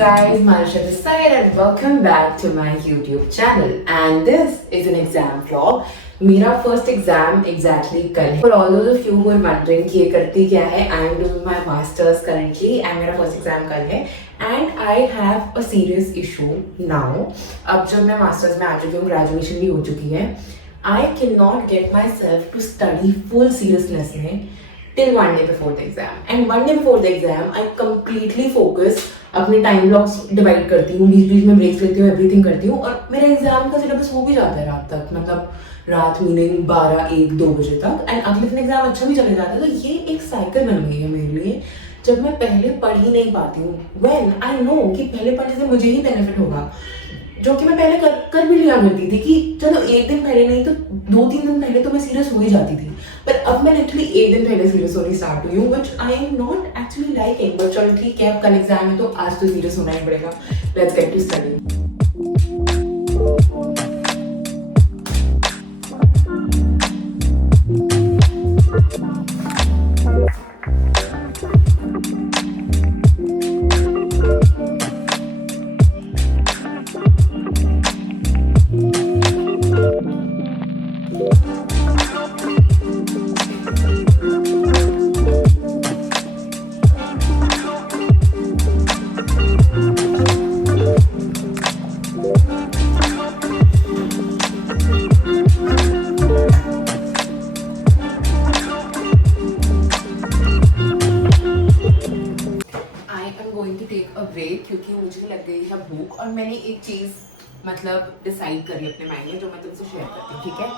guys, Manisha this side and welcome back to my YouTube channel. And this is an exam vlog. मेरा first exam exactly कल है. For all those of you who are wondering कि ये करती क्या है, I am doing my masters currently and मेरा first exam कल है. And I have a serious issue now. अब जब मैं मास्टर्स में आ चुकी हूँ, ग्रेजुएशन भी हो चुकी है, I cannot get myself to study full seriousness में till one day before the exam. And one day before the exam, I completely focus, अपने टाइम ब्लॉक्स डिवाइड करती हूँ, बीच बीच में ब्रेक्स लेती हूँ, एवरीथिंग करती हूँ और मेरा एग्जाम का सिलेबस हो भी जाता है रात तक, मतलब रात मीनिंग 12-1-2 बजे तक. एंड अगले दिन एग्जाम अच्छा भी चले जाता है. तो ये एक साइकिल बन गई है मेरे लिए जब मैं पहले पढ़ ही नहीं पाती हूँ. व्हेन आई नो कि पहले पढ़ने से मुझे ही बेनिफिट होगा, जो कि मैं पहले कर भी लिया करती थी कि चलो एक दिन पहले नहीं तो 2-3 दिन पहले तो मैं सीरियस हो ही जाती थी. पर अब मैं लिटरली एक दिन पहले सीरियस होनी स्टार्ट हुई हूँ, which I am not actually liking. But चलो ठीक है, अब कल एग्जाम है तो आज तो सीरियस होना ही पड़ेगा. Let's get to study. Break क्योंकि मुझे लग गई है भूख और मैंने एक चीज़ मतलब डिसाइड करी अपने माइंड में जो मैं तुमसे शेयर करती हूँ. ठीक है,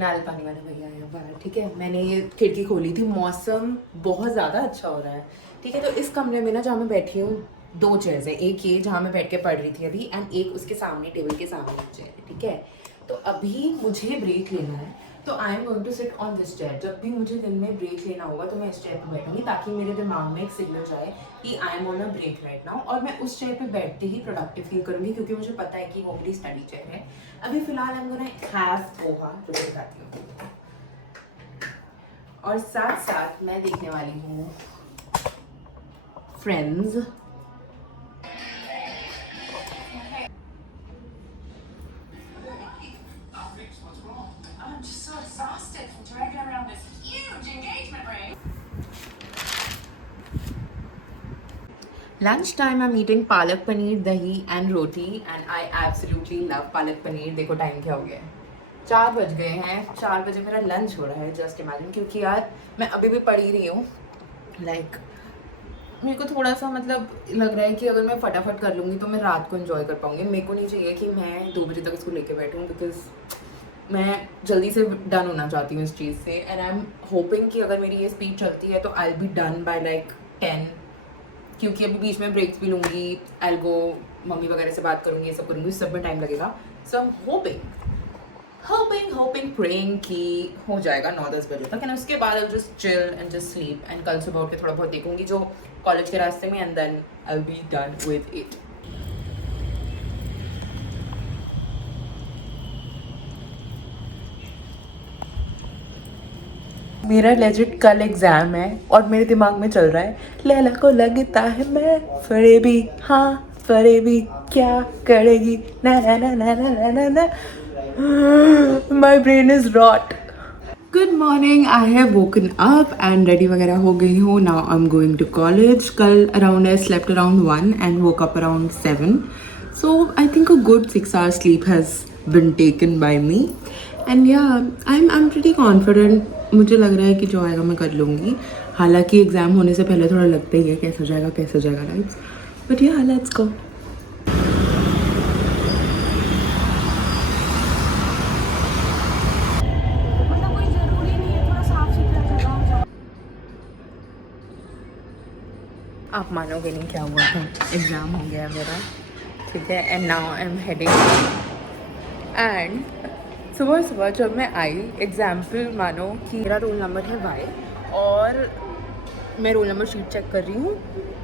नारियल पानी वाले भैया आए बाहर. ठीक है, मैंने ये खिड़की खोली थी, मौसम बहुत ज़्यादा अच्छा हो रहा है. ठीक है, तो इस कमरे में ना जहाँ मैं बैठी हूँ 2 चेयर्स है. एक ये जहाँ मैं बैठ के पढ़ रही थी अभी, एंड एक उसके सामने टेबल के सामने चेयर है. ठीक है, तो अभी मुझे ब्रेक लेना है तो I am going to sit on this chair. जब भी मुझे दिन में ब्रेक लेना होगा तो मैं इस चेयर पर बैठूंगी ताकि मेरे दिमाग में एक सिग्नल जाए कि I am on a break right now, और मैं उस चेयर पे बैठते ही प्रोडक्टिव फील करूंगी क्योंकि मुझे पता है कि वो मेरी स्टडी चेयर है. अभी फिलहाल I am gonna have poha जो मैं खाती हूँ, और साथ साथ मैं देखने वाली हूँ friends. Lunch time I'm eating palak paneer, दही and roti, and I absolutely love palak paneer. देखो टाइम क्या हो गया है, 4 बज गए हैं. 4 बजे मेरा लंच हो रहा है. जस्ट इमेजिन, क्योंकि यार मैं अभी भी पढ़ ही रही हूँ. लाइक मेरे को थोड़ा सा मतलब लग रहा है कि अगर मैं फटाफट कर लूँगी तो मैं रात को एंजॉय कर पाऊँगी. मेरे को नहीं चाहिए कि मैं 2 बजे तक इसको लेके बैठूँ, बिकॉज मैं जल्दी से डन होना चाहती हूँ इस चीज़ से. एंड आई एम होपिंग कि अगर मेरी ये स्पीड चलती है तो आई will be done by like 10, क्योंकि अभी बीच में ब्रेक्स भी लूँगी. आई विल गो मम्मी वगैरह से बात करूँगी, ये सब करूँगी, सब में टाइम लगेगा. सो आई एम होपिंग प्रेइंग कि हो जाएगा 9-10 बजे तक. एंड उसके बाद I will just chill and just sleep. And कल सुबह उठ के थोड़ा बहुत देखूँगी जो कॉलेज के रास्ते में, and then I will be done with it. मेरा लेजिट कल एग्ज़ाम है और मेरे दिमाग में चल रहा है लैला को लगता है मैं फरेबी, हाँ फरेबी क्या करेगी ना ना ना ना ना ना ना. My brain is rot. Good morning, I have woken up and ready वगैरह हो गई हूँ. Now I am going to college. कल around I slept around 1 and woke up around 7. So I think a good 6 hours sleep has been taken by me, and yeah, I'm pretty confident. मुझे लग रहा है कि जो आएगा मैं कर लूँगी. हालांकि एग्ज़ाम होने से पहले थोड़ा लगता ही है कैसा जाएगा राइट्स. बट या लेट्स गो. आप मानोगे नहीं क्या हुआ था. एग्ज़ाम हो गया मेरा, ठीक है, and now I am heading. And सुबह जब मैं आई, एग्जाम्पल मानो कि मेरा रोल नंबर है वाई और मैं रोल नंबर शीट चेक कर रही हूँ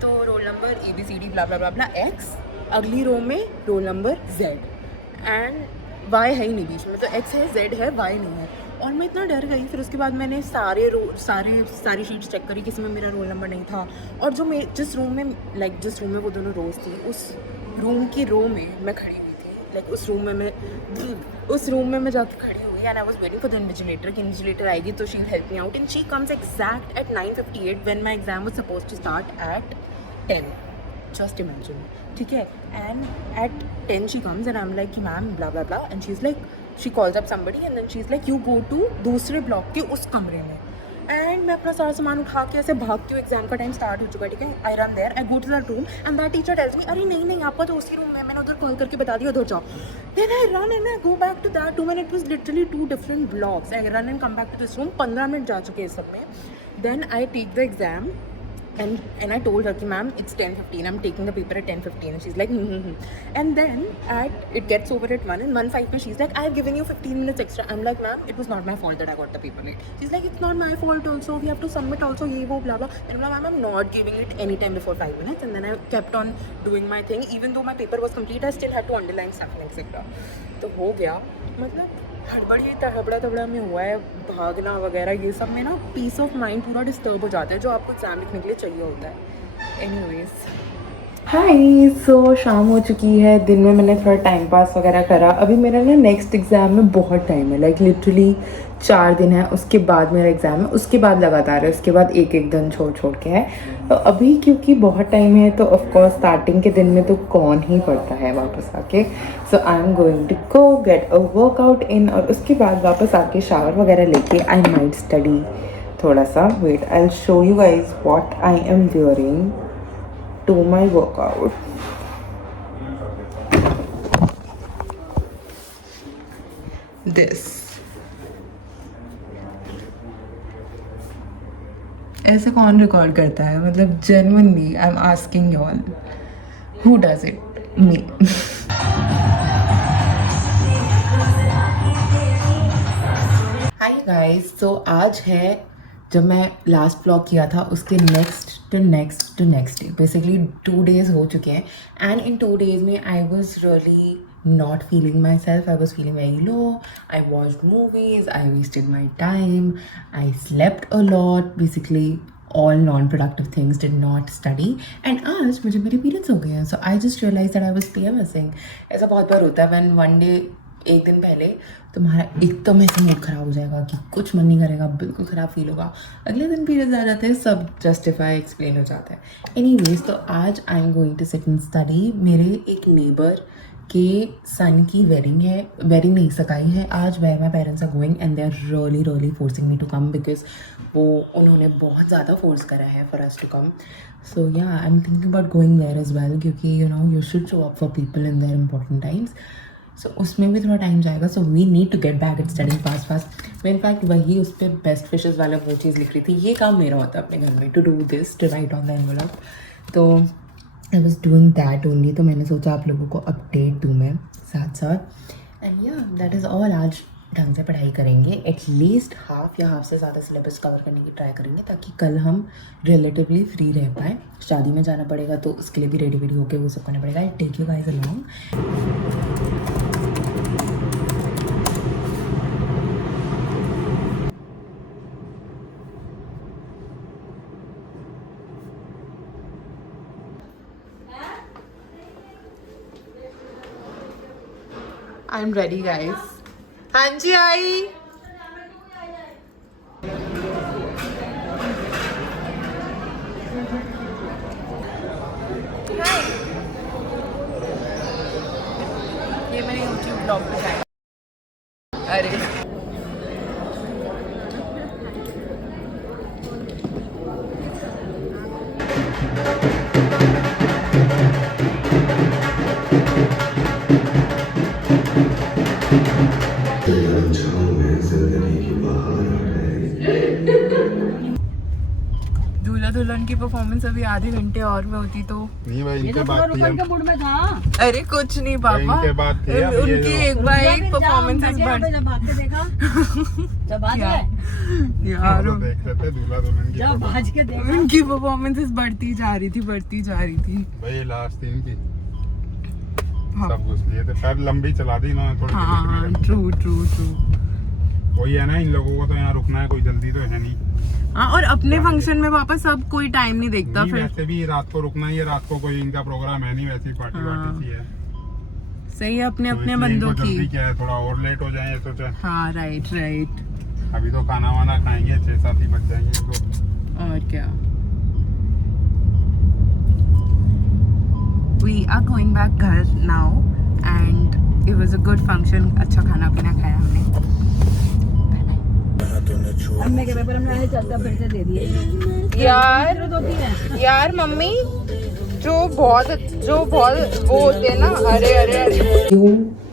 तो रोल नंबर ABCD ब्ला ब्ला ब्ला ब्ला X, अगली रो में roll number Z, and Y है ही नहीं बीच में. तो X है, Z है, Y नहीं है. और मैं इतना डर गई। फिर उसके बाद मैंने सारी शीट्स चेक करी, किसी में मेरा रोल नंबर नहीं था। और जो मैं जिस रूम में वो दोनों रोज थी, उस रूम की रो में मैं खड़ी हुई थी। लाइक उस रूम में मैं जाके खड़ी हुई and I was waiting for the invigilator कि इन्विजिलेटर आएगी तो she will help me out, and she comes exact at 9:58 when my exam was supposed to start at 10. Just imagine, ठीक है? And at 10 she comes and I'm like कि ma'am blah blah blah, and she's like, she calls up somebody and then she's like you go to दूसरे block के उस कमरे में। And मैं अपना सारा सामान उठा के ऐसे भागती हूँ, एग्जाम का टाइम स्टार्ट हो चुका है, ठीक है? I run there, I go to that room and that teacher tells me अरे नहीं आपका तो उसी रूम में, मैंने उधर कॉल करके बता दिया, उधर जाओ। Then I run and I go back to that room and it was literally 2 different blocks. I run and come back to this room, 15 minute जा चुके हैं इस सब में। Then I take the exam and I told her कि ma'am it's 10:15, I'm taking the paper at 10:15, and she's like and then it gets over at 1 and 1:05 में she's like I've given you 15 minutes extra. I'm like ma'am it was not my fault that I got the paper late. She's like it's not my fault also, we have to submit also ये वो blah blah, and I'm like ma'am I'm not giving it any time before 5 minutes, and then I kept on doing my thing even though my paper was complete. I still had to underline stuff and etc. तो हो गया, मतलब हड़बड़ा तबड़ा में हुआ है, भागना वगैरह ये सब में ना पीस ऑफ माइंड पूरा डिस्टर्ब हो जाता है जो आपको एग्जाम लिखने के लिए चाहिए होता है। एनीवेज हाय, सो शाम हो चुकी है, दिन में मैंने थोड़ा टाइम पास वगैरह करा। अभी मेरा ना नेक्स्ट एग्ज़ाम में बहुत टाइम है, लाइक लिटरली 4 दिन है, उसके बाद मेरा एग्ज़ाम है, उसके बाद लगातार है, उसके बाद एक दिन छोड़ के है। तो अभी क्योंकि बहुत टाइम है तो ऑफकोर्स स्टार्टिंग के दिन में तो कौन ही पढ़ता है वापस आके। So I am going to go get a workout in, और उसके बाद वापस आके शावर वगैरह लेके आई माइट स्टडी थोड़ा सा। Wait, I will show you guys what I am wearing to my workout. This. ऐसे कौन रिकॉर्ड करता है? मतलब genuinely I'm asking you all, who does it? Me. Hi guys, so आज है, जब मैं लास्ट ब्लॉग किया था उसके next to next day, basically 2 days हो चुके हैं। एंड इन 2 days में I was really not feeling myself, I was feeling very low. I watched movies, I wasted my time, I slept a lot, basically all non productive things, did not study. And आज मुझे मेरे periods हो गए हैं, so I just realise that I was PMSing। ऐसा बहुत बार होता है व्हेन वन डे, एक दिन पहले तुम्हारा एकदम ऐसा मूड ख़राब हो जाएगा कि कुछ मन नहीं करेगा, बिल्कुल ख़राब फील होगा, अगले दिन पीरियड्स आ जाते हैं, सब जस्टिफाई एक्सप्लेन हो जाता है। एनीवेज, तो आज I am going to sit and study. मेरे एक नेबर के सन की वेडिंग नहीं सगाई है आज, where my parents are going and they are really forcing me to come, because उन्होंने बहुत ज़्यादा फोर्स करा है for us to come. So yeah I am thinking about going there as well, क्योंकि you should show up for people in their important times. So उसमें भी थोड़ा time जाएगा, so we need to get back at studying fast. मैं in fact वही उस पर best fishes वाला वो चीज़ लिख रही थी। ये काम मेरा होता है अपने घर में, to do this, to write on the envelope. तो I was doing that only, तो मैंने सोचा आप लोगों को अपडेट दूँ मैं साथ साथ। एंड या दैट इज़ ऑल। आज ढंग से पढ़ाई करेंगे, एटलीस्ट हाफ या हाफ से ज़्यादा सिलेबस कवर करने की ट्राई करेंगे, ताकि कल हम रिलेटिवली फ्री रह पाएँ। शादी में जाना पड़ेगा तो उसके लिए भी रेडी होकर वो सब करना पड़ेगा। I take you guys along. I am ready guys. हाँ जी आई। ये मैंने यूट्यूब ब्लॉग पे खाया। अरे दूल्हा दुल्हन की परफॉर्मेंस अभी आधे घंटे और में होती तो नहीं भाई, इनके बात थी हम। में था। अरे कुछ नहीं पापा, इनके बात थी अब ये उनकी एक बार एक परफॉर्मेंस जब भाग के देखा, जब भाग गए, यार तो देख रहे थे दूल्हा दुल्हन की जब भाग के देखा, उनकी परफॉर्मेंसेस बढ़ती जा रही थी। भाई लास्ट दिन की हाँ। सब घुस लिए थे, शायद लंबी चला दी इन्होंने थोड़ी। हाँ, ट्रू। वही है ना, इन लोगों को तो यहाँ रुकना है, कोई जल्दी तो है नहीं। हाँ, और अपने फंक्शन में वापस सब कोई टाइम नहीं देखता नहीं, फिर। वैसे भी रात को रुकना ही है, रात को कोई इनका प्रोग्राम है नहीं, वैसे ही पार्टी वार्टी सी है। सही है, अपने तो अपने इसलिए बंदों इनको की। जल्दी क्या है, थोड़ा और लेट हो जाए तो चाहे। हाँ, राइट राइट। अभी तो खाना वाना खाएंगे, 6-7 ही बज जाएंगे तो। और क्या। We are going back घर now and it was a good function. अच्छा खाना पीना खाया हमने। हमने के पेपर हमने चलता फिर से दे दिए यार मम्मी जो बहुत वो होते हैं ना, अरे You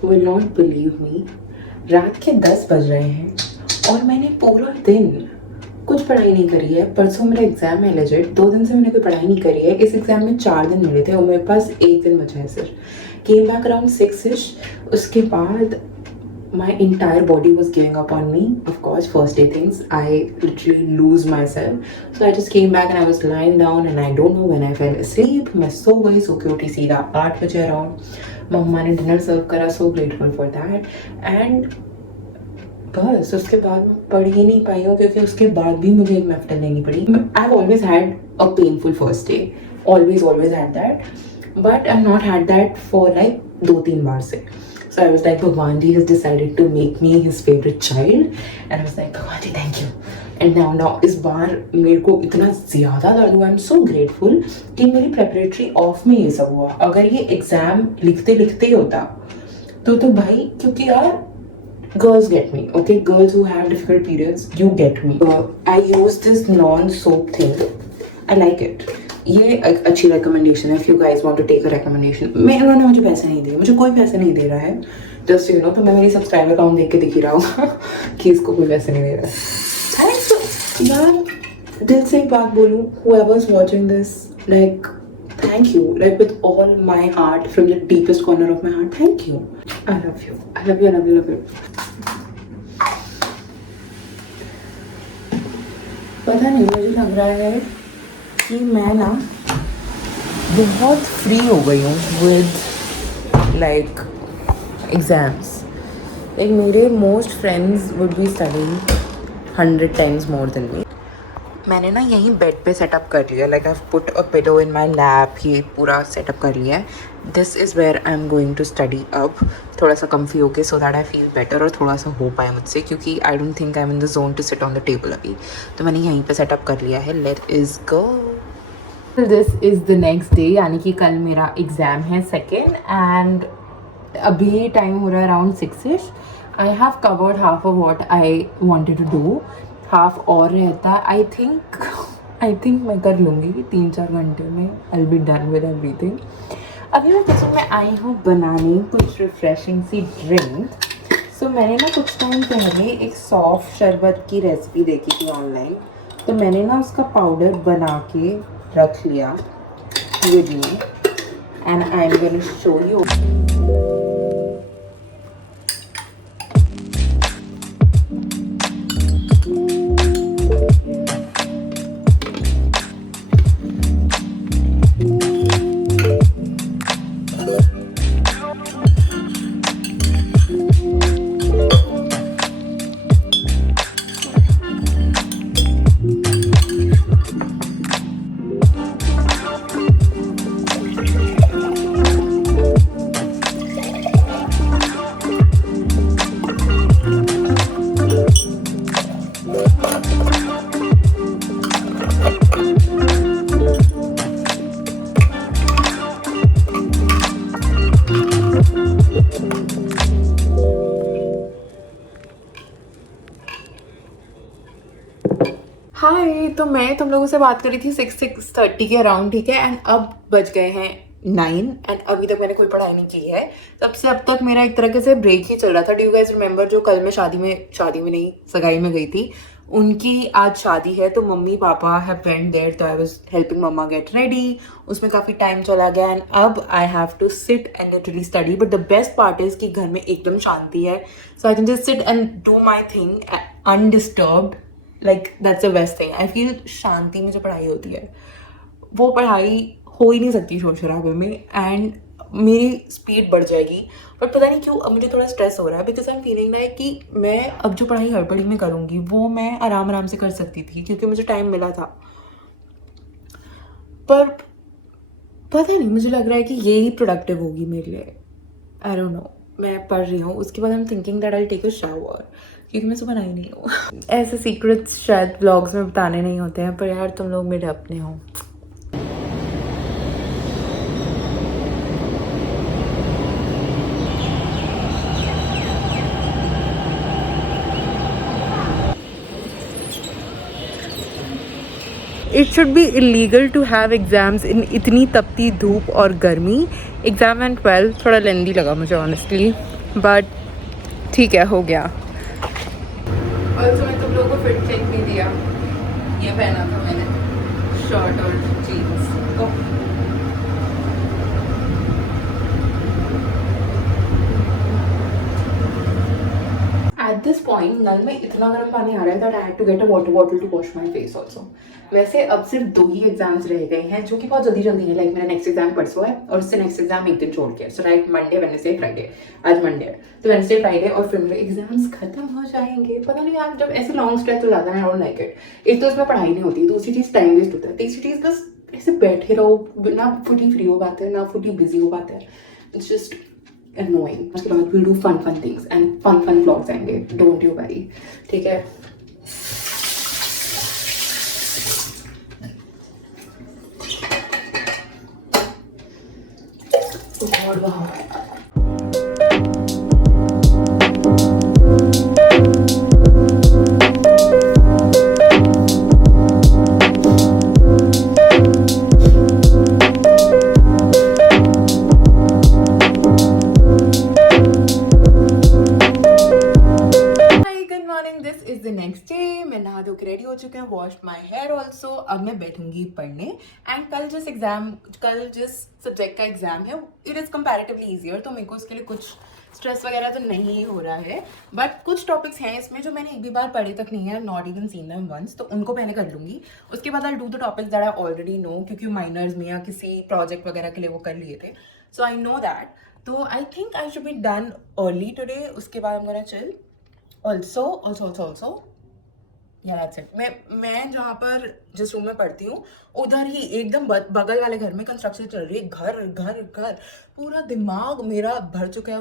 will not believe me, रात के 10 बज रहे हैं और मैंने पूरा दिन कुछ पढ़ाई नहीं करी है। परसों मेरा एग्जाम है लेजिट, 2 दिन से मैंने कोई पढ़ाई नहीं करी है। इस एग्जाम में 4 दिन मिले थे और मेरे पास 1 दिन बचा है सिर्फ। Came back around 6ish। उसके बाद my entire body was giving up on me. Of course, first day things, I literally lose myself. So I just came back and I was lying down and I don't know when I fell asleep. मैं सो गई, सो के उठी सीधा 8 बजे around. मम्मा ने dinner सर्व करा, so grateful for that. And बस उसके बाद मैं पढ़ ही नहीं पाई हूँ, क्योंकि उसके बाद भी मुझे एक महफिल लेनी पड़ी। I've always had a painful first day, always had that, but I've not had that for like 2-3 बार से। So I was like, Bhagwan ji has decided to make me his favorite child, and I was like, Bhagwan ji, thank you. And now इस बार मेरे को इतना ज़्यादा दर्द हुआ, I'm so grateful कि मेरी preparatory off में ये सब हुआ। अगर ये एग्ज़ाम लिखते ही होता तो भाई, क्योंकि यार girls get me, okay? Girls who have difficult periods, you get me. I use this non-soap thing. I like it. ये एक अच्छी recommendation है. If you guys want to take a recommendation, उन्होंने मुझे पैसे नहीं दिए, मुझे कोई पैसे नहीं दे रहा है. Just you know, तो मैं मेरी सब्सक्राइबर अकाउंट देख के दिख ही रहा हूँ कि इसको कोई पैसे नहीं दे रहा है. Thanks to यार, दिल से एक बात बोलूँ, whoever's watching this, like, thank you, like with all my heart, from the deepest corner of my heart, thank you. I love you. I love you. I love you. I love you. पता नहीं, मुझे लग रहा है कि मैं ना बहुत फ्री हो गई हूँ with like exams. Like मेरे most friends would be studying 100 times more than me. मैंने ना यहीं बेड पे सेटअप कर लिया, like I put a pillow in my lap, ये पूरा सेटअप कर लिया है. This is where I am going to study अब, थोड़ा सा कम्फी होके, so that I feel better और थोड़ा सा हो पाए मुझसे, क्योंकि I don't think I am in the zone to sit on the table अभी. तो मैंने यहीं पे सेटअप कर लिया है. Let's go. This is the next day, यानी कि कल मेरा एग्ज़ाम है सेकेंड, एंड अभी टाइम हो रहा है around 6ish. I have covered half of what I wanted to do, half और रहता है. आई थिंक मैं कर लूँगी 3-4 घंटे में. आई बी डन विद एवरीथिंग. अभी मैं किचन में आई हूँ बनाने कुछ रिफ्रेशिंग सी ड्रिंक. सो मैंने ना कुछ टाइम पहले एक सॉफ्ट शरबत की रेसिपी देखी थी ऑनलाइन, तो मैंने ना उसका पाउडर बना के रख लिया with me, and I am going to show you. Hi, तो मैं तुम लोगों से बात करी थी 6:30 के अराउंड, ठीक है, एंड अब बज गए हैं 9, एंड अभी तक मैंने कोई पढ़ाई नहीं की है. तब से अब तक मेरा एक तरह से ब्रेक ही चल रहा था. डू यू गाइस रिमेंबर, जो कल मैं शादी में नहीं, सगाई में गई थी, उनकी आज शादी है, तो mummy papa have went there, तो आई वाज हेल्पिंग मम्मा गेट रेडी. उसमें काफ़ी टाइम चला गया, एंड अब I have to sit and literally study. But the best part is कि घर में एकदम शांति है, so I can just sit and do my thing undisturbed. Like that's the best thing. I feel शांति में जो पढ़ाई होती है, वो पढ़ाई हो ही नहीं सकती शोर शराबे में. एंड मेरी स्पीड बढ़ जाएगी। बट पता नहीं क्यों अब मुझे थोड़ा स्ट्रेस हो रहा है, because I am feeling like कि मैं अब जो पढ़ाई हड़बड़ी में करूँगी वो मैं आराम आराम से कर सकती थी क्योंकि मुझे टाइम मिला था। पर पता नहीं, मुझे लग रहा है कि ये ही प्रोडक्टिव होगी मेरे लिए। आई डोंट नो, मैं पढ़ रही हूँ, उसके बाद I am thinking that I take a shower क्योंकि मैं सुबह नहाई नहीं हूँ। ऐसे सीक्रेट्स शायद ब्लॉग्स में बताने नहीं होते हैं, पर यार तुम लोग मेरे अपने हो। It should be illegal to have exams in इतनी तपती धूप और गर्मी। एग्ज़ाम एंड 12 थोड़ा लेंदी लगा मुझे ऑनेस्टली, बट ठीक है, हो गया। और तो मैं तुम लोगों को फिट चेक नहीं दिया, ये पहना था मैंने, शर्ट और जीन्स। At this point नल में इतना गर्म पानी आ रहा है that I had to get a water bottle to wash my face also. वैसे अब सिर्फ 2 ही एग्जाम्स रह गए हैं जो कि बहुत जल्दी जल्दी है। लाइक मेरा नेक्स्ट एग्जाम परसों है और उससे नेक्स्ट एग्जाम एक दिन छोड़ के, सो राइट मंडे वेडनेसडे फ्राइडे, आज मंडे है तो वेडनेसडे फ्राइडे और फिर मेरे एग्जाम्स खत्म हो जाएंगे। पता नहीं यार, जब ऐसे लॉन्ग स्ट्रेच हो जाता है आई डोंट लाइक इट। एक तो उसमें पढ़ाई नहीं होती, दूसरी चीज़ टाइम वेस्ट होता है, तीसरी चीज़ बस ऐसे बैठे रहो, ना फुटी फ्री हो पाते हैं ना फुटी बिजी हो पाते हैं। It's just annoying. उसके बाद we'll do fun things and fun vlogs आएंगे, don't you worry, ठीक है। Oh God, wow. रेडी हो चुके हैं, वॉश माई हेयर ऑल्सो। अब मैं बैठूंगी पढ़ने एंड कल जिस सब्जेक्ट का एग्जाम है इट इज़ कंपैरेटिवली ईजियर, तो मेरे को उसके लिए कुछ स्ट्रेस वगैरह तो नहीं हो रहा है। बट कुछ टॉपिक्स हैं इसमें जो मैंने एक भी बार पढ़े तक नहीं है, not even seen them once, तो उनको पहले कर लूँगी। उसके बाद I do the topics that I already know, क्योंकि माइनर्स में या किसी प्रोजेक्ट वगैरह के लिए वो कर लिए थे, सो आई नो दैट। तो I think I should be done early today. उसके बाद I'm gonna chill also yeah that's it. मैं जहाँ पर जिस रूम में पढ़ती हूँ उधर ही एकदम बगल वाले घर में कंस्ट्रक्शन चल रही है। घर पूरा दिमाग मेरा भर चुका है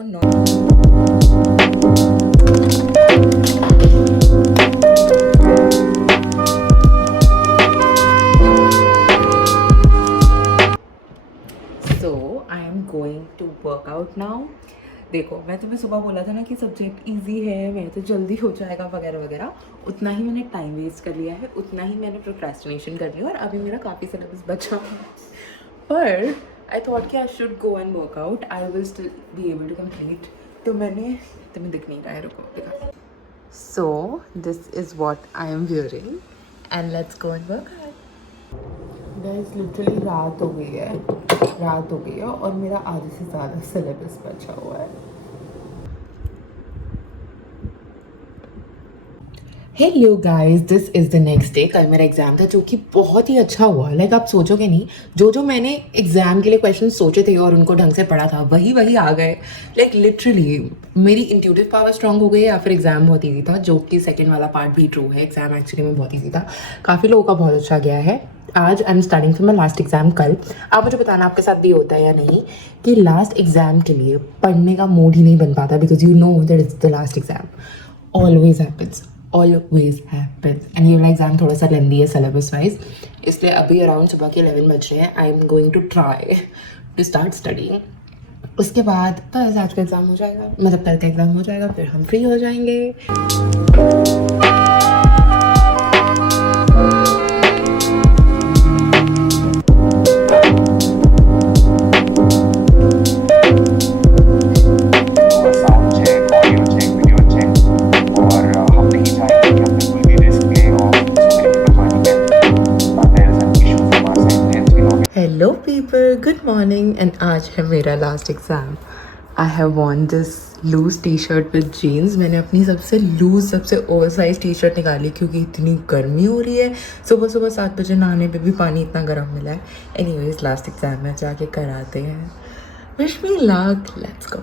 so I am going to work out now. देखो, मैं तुम्हें सुबह बोला था ना कि सब्जेक्ट इजी है, मैं तो जल्दी हो जाएगा वगैरह वगैरह, उतना ही मैंने टाइम वेस्ट कर लिया है, उतना ही मैंने प्रोक्रेस्टिनेशन कर लिया और अभी मेरा काफ़ी सिलेबस बचा है। पर आई थॉट कि I should go and work out, I will still be able to complete. तो मैंने, तुम्हें दिख नहीं रहा है, रुको दिखा। So this is what I am wearing and let's go and work out. Guys literally रात हो गई है और मेरा आधे से ज़्यादा सिलेबस बचा हुआ है। Hello guys, this is the next day. कल मेरा एग्ज़ाम था जो कि बहुत ही अच्छा हुआ। लाइक आप सोचोगे नहीं, जो मैंने एग्ज़ाम के लिए क्वेश्चन सोचे थे और उनको ढंग से पढ़ा था वही आ गए। लाइक लिटरली मेरी इंट्यूटिव पावर स्ट्रांग हो गई है या फिर एग्ज़ाम बहुत ईजी था, जो कि सेकेंड वाला पार्ट भी ट्रू है। एग्ज़ाम एक्चुअली में बहुत ईजी था, काफ़ी लोगों का बहुत अच्छा गया है। आज I am starting from my last exam कल। आप मुझे बताना आपके साथ भी होता है या नहीं कि लास्ट एग्ज़ाम के लिए पढ़ने का मूड ही नहीं बन पाता, because you know that is the last exam. Always happens and ये वाला एग्ज़ाम थोड़ा सा लेंदी है सिलेबस वाइज, इसलिए अभी अराउंड सुबह के 11 बज रहे हैं। I am going to try to start studying. उसके बाद बस आज का एग्ज़ाम हो जाएगा, मतलब कल का एग्ज़ाम हो जाएगा, फिर हम फ्री हो जाएंगे। Hello people, good morning. And आज है मेरा last exam. I have worn this loose T shirt with jeans. मैंने अपनी सबसे ओवर साइज टी शर्ट निकाली क्योंकि इतनी गर्मी हो रही है। सुबह 7 बजे नहाने पे भी पानी इतना गर्म मिला है। एनीवेज लास्ट एग्ज़ाम है, जाके कराते हैं। Wish me luck. Let's go.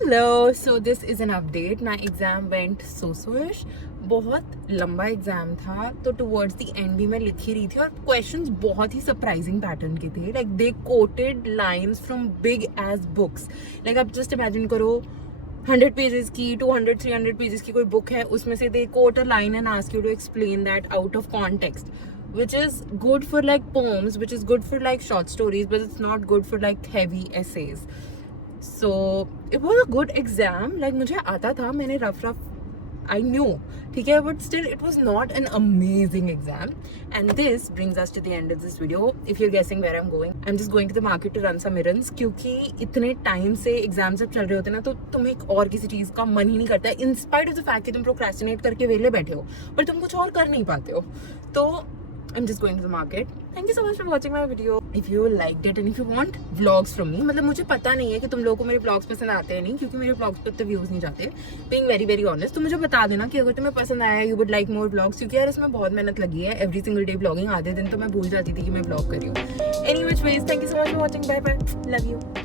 Hello, so this is an update. My exam went so-ish. बहुत लंबा एग्जाम था, तो टुवर्ड्स द एंड भी मैं लिख ही रही थी और क्वेश्चंस बहुत ही सरप्राइजिंग पैटर्न के थे. Like they quoted lines from big age books. Like आप जस्ट इमेजिन करो 100 पेजेस की, 200-300 पेजेस की कोई बुक है, उसमें से they quote a line and ask you to explain that out of context, which is good for like poems, which is good for like short stories, but it's not good for like heavy essays. So it was a good exam. Like मुझे आता था, मैंने rough I knew, ठीक है, but still it was not an amazing exam. And this brings us to the end of this video. If you're guessing where I'm going, I'm just going to the market to run some errands. क्योंकि इतने time से exam सब चल रहे होते हैं ना, तो तुम्हें एक और किसी चीज़ का मन ही नहीं करता है, in spite of the fact कि तुम प्रोक्रेस्टिनेट करके वेले बैठे हो, पर तुम कुछ और कर नहीं पाते हो. तो I'm just going to the market. Thank you so much for watching my video. If you liked it and if you want vlogs from me, मतलब मुझे पता नहीं है कि तुम लोगों को मेरे vlogs पसंद आते हैं नहीं, क्योंकि मेरे vlogs पे तो views नहीं जाते. Being very honest, तो मुझे बता देना कि अगर तुम्हें पसंद आया, you would like more vlogs, क्योंकि यार इसमें बहुत मेहनत लगी है. Every single day vlogging, आधे दिन तो मैं भूल जाती थी कि मैं vlog कर रही हूँ. Anyways, thank you so much for watching. Bye bye. Love you.